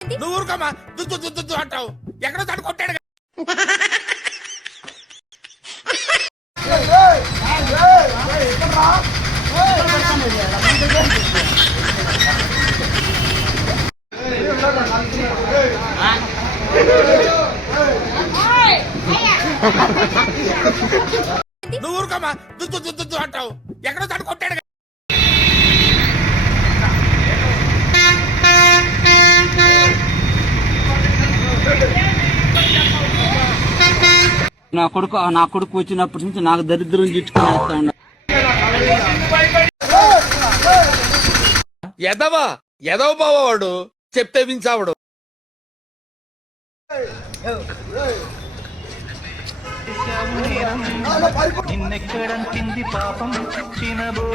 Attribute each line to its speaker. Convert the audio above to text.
Speaker 1: నువ్వు ఊరుకోమా దుద్దు దుద్దు అంటావు. ఎక్కడో తను కొట్టాడు నువ్వు ఊరుకోమా దుద్దు దుద్దు అంటావు. ఎక్కడో
Speaker 2: నా కొడుకు నా కొడుకు వచ్చినప్పటి నుంచి నాకు దరిద్రం చుట్టుకునేస్తా ఉన్నా
Speaker 1: ఎదవా? ఎదవ బావాడు చెప్తే వించావుడు.
Speaker 3: నిన్నెక్కడంటింది పాపం చినబో